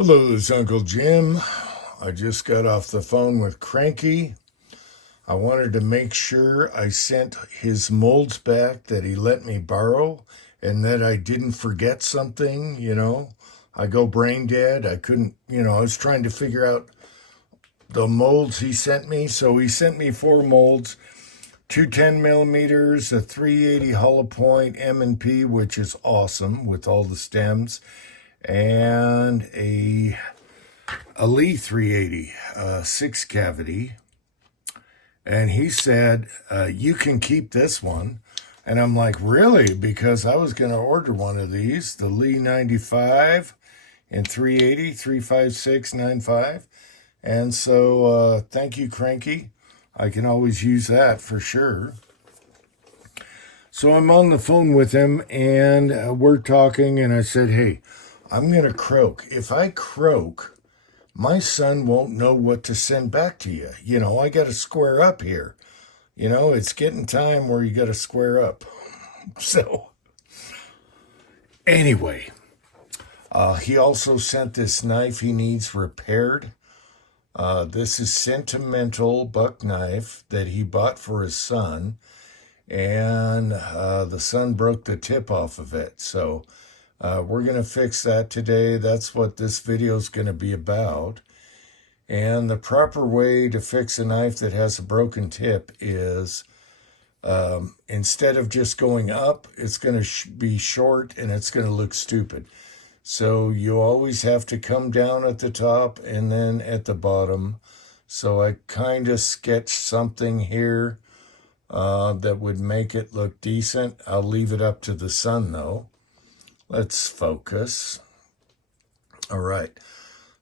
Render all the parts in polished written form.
Hello, this is Uncle Jim. I just got off the phone with Cranky. I wanted to make sure I sent his molds back that he let me borrow and that I didn't forget something. I go brain dead. I couldn't, I was trying to figure out the molds he sent me. So he sent me 4 molds, two 10 millimeters, a 380 hollow point M&P, which is awesome with all the stems, and a Lee 380, 6 cavity. And he said, you can keep this one. And I'm like, really? Because I was going to order one of these, the Lee 95 and 380, 35695. And so thank you, Cranky. I can always use that for sure. So I'm on the phone with him, and we're talking, and I said, hey, I'm going to croak. If I croak, my son won't know what to send back to you. I got to square up here. It's getting time where you got to square up. So, anyway, he also sent this knife he needs repaired. This is sentimental buck knife that he bought for his son, and the son broke the tip off of it. So, we're going to fix that today. That's what this video is going to be about. And the proper way to fix a knife that has a broken tip is instead of just going up, it's going to be short and it's going to look stupid. So you always have to come down at the top and then at the bottom. So I kind of sketched something here that would make it look decent. I'll leave it up to the sun though. Let's focus. All right.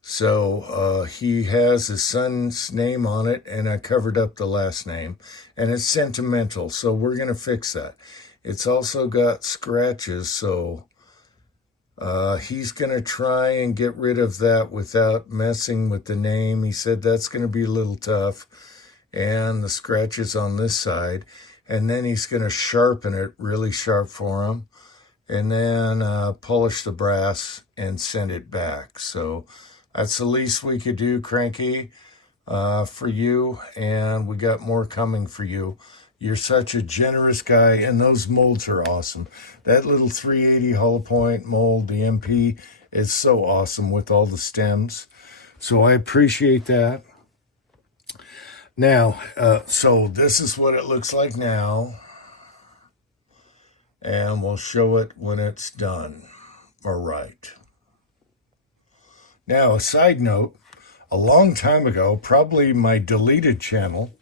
So he has his son's name on it, and I covered up the last name. And it's sentimental, so we're going to fix that. It's also got scratches, so he's going to try and get rid of that without messing with the name. He said that's going to be a little tough. And the scratches on this side. And then he's going to sharpen it really sharp for him. And then polish the brass and send it back. So that's the least we could do, Cranky, for you. And we got more coming for you. You're such a generous guy, and those molds are awesome. That little 380 hollow point mold, the MP, is so awesome with all the stems. So I appreciate that. Now, so this is what it looks like now. And we'll show it when it's done. All right. Now, a side note, a long time ago, probably my deleted channel,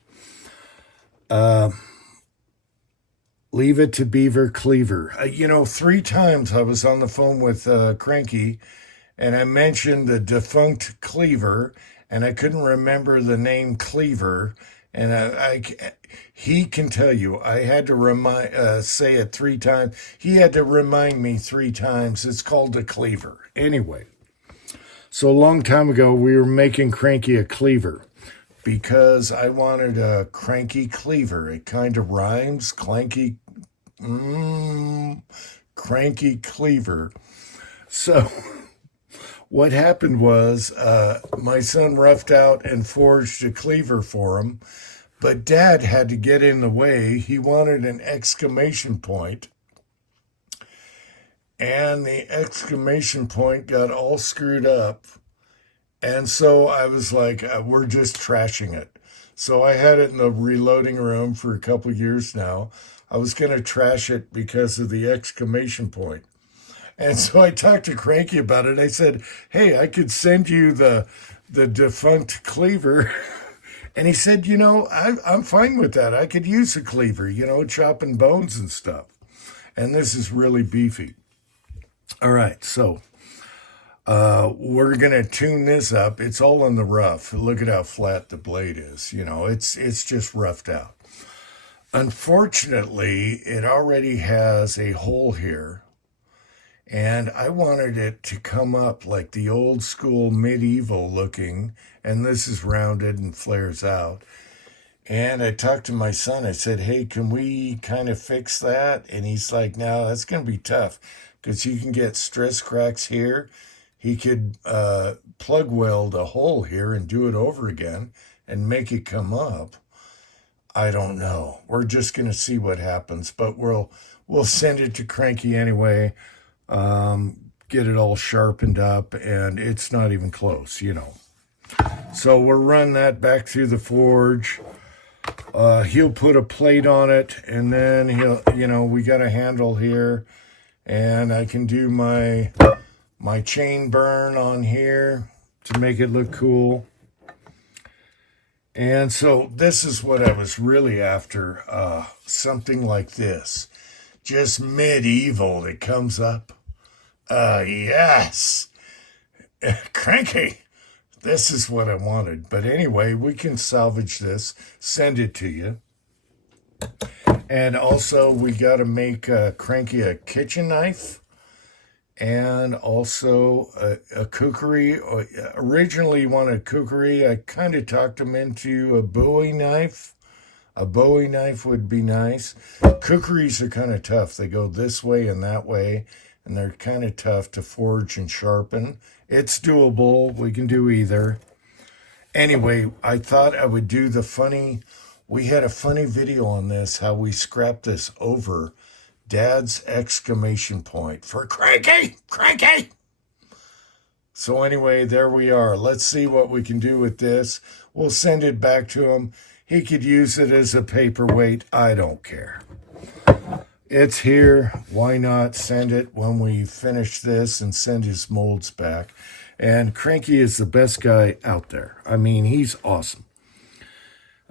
Leave It to Beaver Cleaver. 3 times I was on the phone with Cranky, and I mentioned the defunct Cleaver, and I couldn't remember the name Cleaver. And he can tell you, I had to say it 3 times. He had to remind me 3 times. It's called a cleaver. Anyway, so a long time ago, we were making Cranky a cleaver because I wanted a cranky cleaver. It kind of rhymes, cranky cleaver. So what happened was my son roughed out and forged a cleaver for him, but Dad had to get in the way. He wanted an exclamation point, and the exclamation point got all screwed up. And so I was like, we're just trashing it. So I had it in the reloading room for a couple years now. I was going to trash it because of the exclamation point. And so I talked to Cranky about it. I said, hey, I could send you the defunct cleaver. And he said, I'm fine with that. I could use a cleaver, chopping bones and stuff. And this is really beefy. All right, so we're going to tune this up. It's all in the rough. Look at how flat the blade is. It's just roughed out. Unfortunately, it already has a hole here. And I wanted it to come up like the old school medieval looking, and this is rounded and flares out. And I talked to my son. I said, hey, can we kind of fix that? And he's like, no, that's going to be tough because you can get stress cracks here. he could plug weld a hole here and do it over again and make it come up. I don't know. We're just going to see what happens, but we'll send it to Cranky anyway. Get it all sharpened up, and it's not even close, you know. So we'll run that back through the forge. He'll put a plate on it, and then he'll, you know, we got a handle here, and I can do my chain burn on here to make it look cool. And so this is what I was really after, something like this. Just medieval that comes up. Yes. Cranky. This is what I wanted. But anyway, we can salvage this, send it to you. And also, we got to make Cranky a kitchen knife. And also a kukri. Originally, he wanted a kukri. I kind of talked him into a Bowie knife. A Bowie knife would be nice. Kukris are kind of tough. They go this way and that way, and they're kind of tough to forge and sharpen. It's doable. We can do either. Anyway, I thought I would do the funny. We had a funny video on this, how we scrapped this over Dad's exclamation point for Cranky, Cranky. So anyway, there we are. Let's see what we can do with this. We'll send it back to him. He could use it as a paperweight. I don't care. It's here. Why not send it when we finish this and send his molds back? And Cranky is the best guy out there. I mean, he's awesome.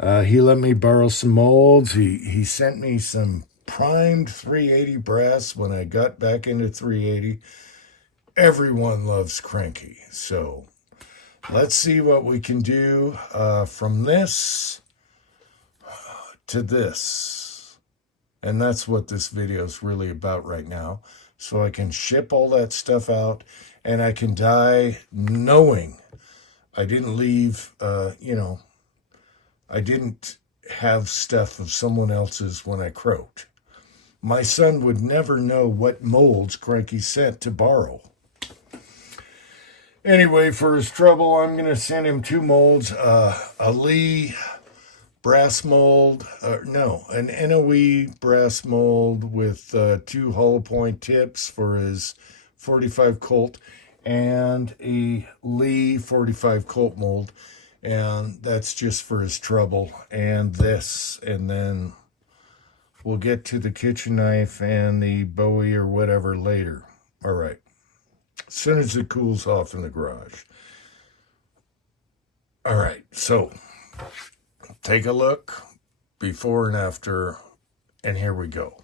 He let me borrow some molds. He sent me some primed 380 brass when I got back into 380. Everyone loves Cranky. So let's see what we can do from this to this. And that's what this video is really about right now. So I can ship all that stuff out, and I can die knowing I didn't leave, I didn't have stuff of someone else's when I croaked. My son would never know what molds Cranky sent to borrow. Anyway, for his trouble, I'm going to send him 2 molds, a Lee brass mold, an NOE brass mold with 2 hollow point tips for his 45 Colt, and a Lee 45 Colt mold, and that's just for his trouble, and this, and then we'll get to the kitchen knife and the Bowie or whatever later. All right. As soon as it cools off in the garage. All right. So take a look before and after, and here we go.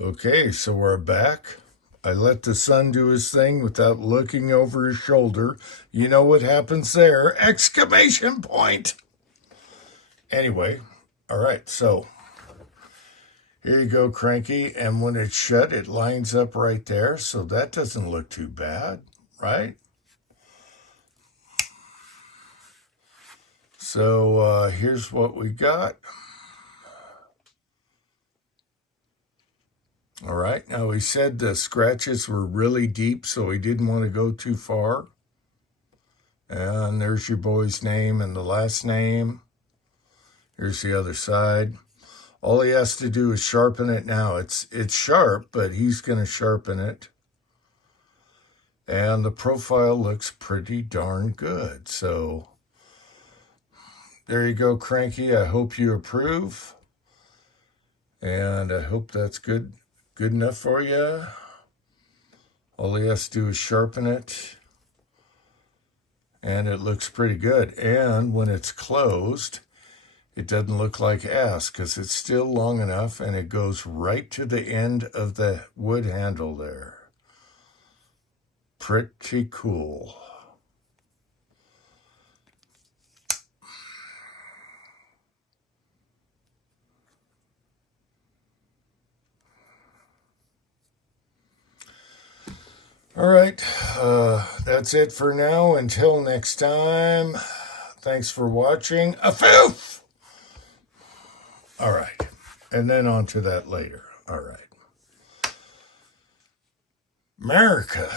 Okay. So we're back. I let the son do his thing without looking over his shoulder. You know what happens there. Exclamation point. Anyway. All right. So here you go, Cranky, and when it's shut, it lines up right there, so that doesn't look too bad, right? So here's what we got. All right, now he said the scratches were really deep, so he didn't want to go too far. And there's your boy's name and the last name. Here's the other side. All he has to do is sharpen it now. It's sharp, but he's going to sharpen it. And the profile looks pretty darn good. So there you go, Cranky. I hope you approve. And I hope that's good enough for you. All he has to do is sharpen it. And it looks pretty good. And when it's closed, it doesn't look like ass because it's still long enough, and it goes right to the end of the wood handle there. Pretty cool. All right, that's it for now. Until next time, thanks for watching. A foof! All right, and then on to that later. All right. America.